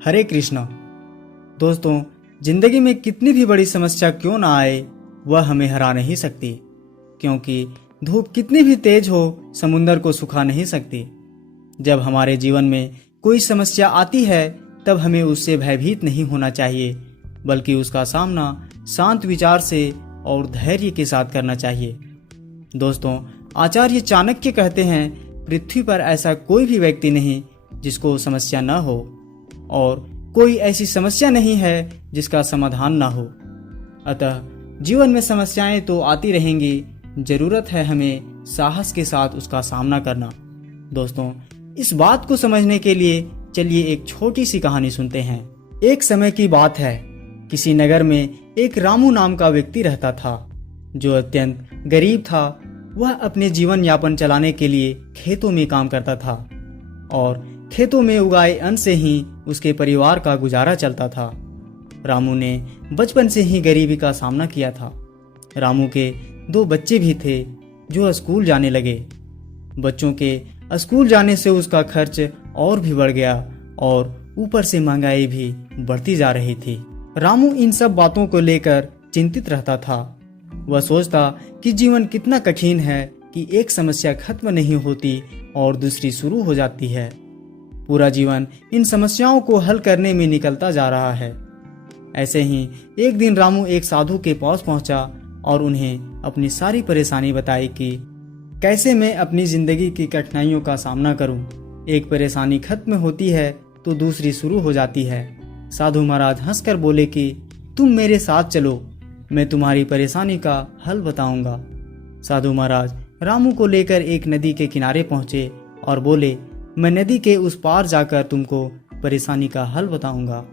हरे कृष्णा। दोस्तों, जिंदगी में कितनी भी बड़ी समस्या क्यों ना आए, वह हमें हरा नहीं सकती, क्योंकि धूप कितनी भी तेज हो समुंदर को सुखा नहीं सकती। जब हमारे जीवन में कोई समस्या आती है तब हमें उससे भयभीत नहीं होना चाहिए, बल्कि उसका सामना शांत विचार से और धैर्य के साथ करना चाहिए। दोस्तों, आचार्य चाणक्य कहते हैं, पृथ्वी पर ऐसा कोई भी व्यक्ति नहीं जिसको समस्या न हो, और कोई ऐसी समस्या नहीं है जिसका समाधान ना हो। अतः जीवन में समस्याएं तो आती रहेंगी, जरूरत है हमें साहस के साथ उसका सामना करना। दोस्तों, इस बात को समझने के लिए चलिए एक छोटी सी कहानी सुनते हैं। एक समय की बात है, किसी नगर में एक रामू नाम का व्यक्ति रहता था, जो अत्यंत गरीब था। वह अपने जीवन यापन चलाने के लिए खेतों में काम करता था और खेतों में उगाए अन्न से ही उसके परिवार का गुजारा चलता था। रामू ने बचपन से ही गरीबी का सामना किया था। रामू के 2 बच्चे भी थे जो स्कूल जाने लगे। बच्चों के स्कूल जाने से उसका खर्च और भी बढ़ गया और ऊपर से महंगाई भी बढ़ती जा रही थी। रामू इन सब बातों को लेकर चिंतित रहता था। वह सोचता कि जीवन कितना कठिन है कि एक समस्या खत्म नहीं होती और दूसरी शुरू हो जाती है। पूरा जीवन इन समस्याओं को हल करने में निकलता जा रहा है। ऐसे ही एक दिन रामू एक साधु के पास पहुंचा और उन्हें अपनी सारी परेशानी बताई कि कैसे मैं अपनी जिंदगी की कठिनाइयों का सामना करूं। एक परेशानी खत्म होती है तो दूसरी शुरू हो जाती है। साधु महाराज हंसकर बोले कि तुम मेरे साथ चलो, मैं तुम्हारी परेशानी का हल बताऊंगा। साधु महाराज रामू को लेकर एक नदी के किनारे पहुंचे और बोले, मैं नदी के उस पार जाकर तुमको परेशानी का हल बताऊंगा।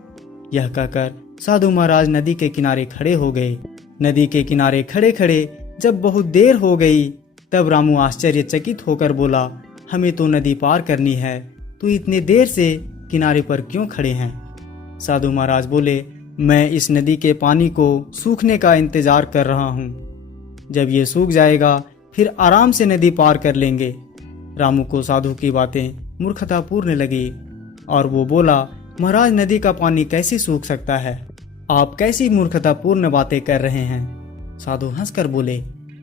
यह कहकर साधु महाराज नदी के किनारे खड़े हो गए। नदी के किनारे खड़े खड़े जब बहुत देर हो गई, तब रामू आश्चर्यचकित होकर बोला, हमें तो नदी पार करनी है, तो इतने देर से किनारे पर क्यों खड़े हैं? साधु महाराज बोले, मैं इस नदी के पानी को सूखने का इंतजार कर रहा हूँ। जब ये सूख जाएगा फिर आराम से नदी पार कर लेंगे। रामू को साधु की बातें मूर्खतापूर्ण लगी और वो बोला, महाराज नदी का पानी कैसे सूख सकता है? आप कैसी मूर्खतापूर्ण बातें कर रहे हैं? साधु हंसकर बोले,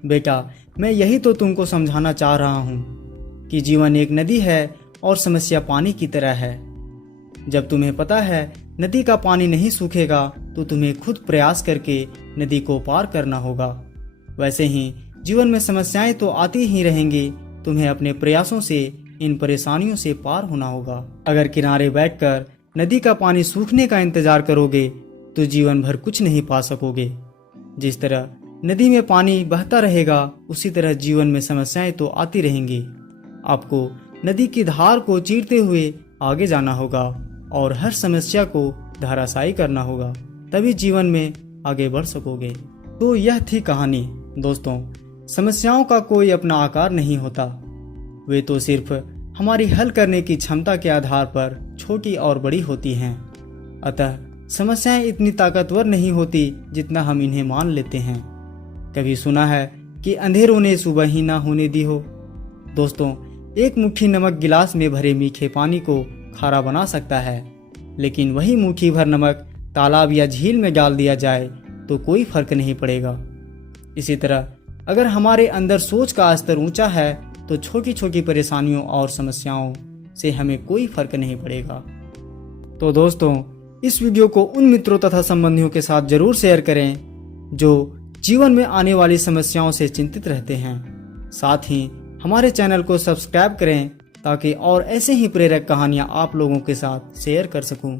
बेटा, मैं यही तो तुमको समझाना चाह रहा हूँ कि जीवन एक नदी है और समस्या पानी की तरह है। जब तुम्हें पता है नदी का पानी नहीं सूखेगा तो तुम्हें खुद प्रयास करके नदी को पार करना होगा। वैसे ही जीवन में समस्याएं तो आती ही रहेंगी, तुम्हें अपने प्रयासों से इन परेशानियों से पार होना होगा। अगर किनारे बैठकर नदी का पानी सूखने का इंतजार करोगे तो जीवन भर कुछ नहीं पा सकोगे। जिस तरह नदी में पानी बहता रहेगा, उसी तरह जीवन में समस्याएं तो आती रहेंगी। आपको नदी की धार को चीरते हुए आगे जाना होगा और हर समस्या को धराशायी करना होगा, तभी जीवन में आगे बढ़ सकोगे। तो यह थी कहानी। दोस्तों, समस्याओं का कोई अपना आकार नहीं होता, वे तो सिर्फ हमारी हल करने की क्षमता के आधार पर छोटी और बड़ी होती हैं। अतः समस्याएं इतनी ताकतवर नहीं होती जितना हम इन्हें मान लेते हैं। कभी सुना है कि अंधेरों ने सुबह ही ना होने दी हो? दोस्तों, एक मुट्ठी नमक गिलास में भरे मीठे पानी को खारा बना सकता है, लेकिन वही मुट्ठी भर नमक तालाब या झील में डाल दिया जाए तो कोई फर्क नहीं पड़ेगा। इसी तरह अगर हमारे अंदर सोच का स्तर ऊंचा है तो छोटी छोटी परेशानियों और समस्याओं से हमें कोई फर्क नहीं पड़ेगा। तो दोस्तों, इस वीडियो को उन मित्रों तथा संबंधियों के साथ जरूर शेयर करें जो जीवन में आने वाली समस्याओं से चिंतित रहते हैं। साथ ही हमारे चैनल को सब्सक्राइब करें ताकि और ऐसे ही प्रेरक कहानियां आप लोगों के साथ शेयर कर सकूं।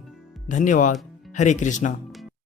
धन्यवाद। हरे कृष्णा।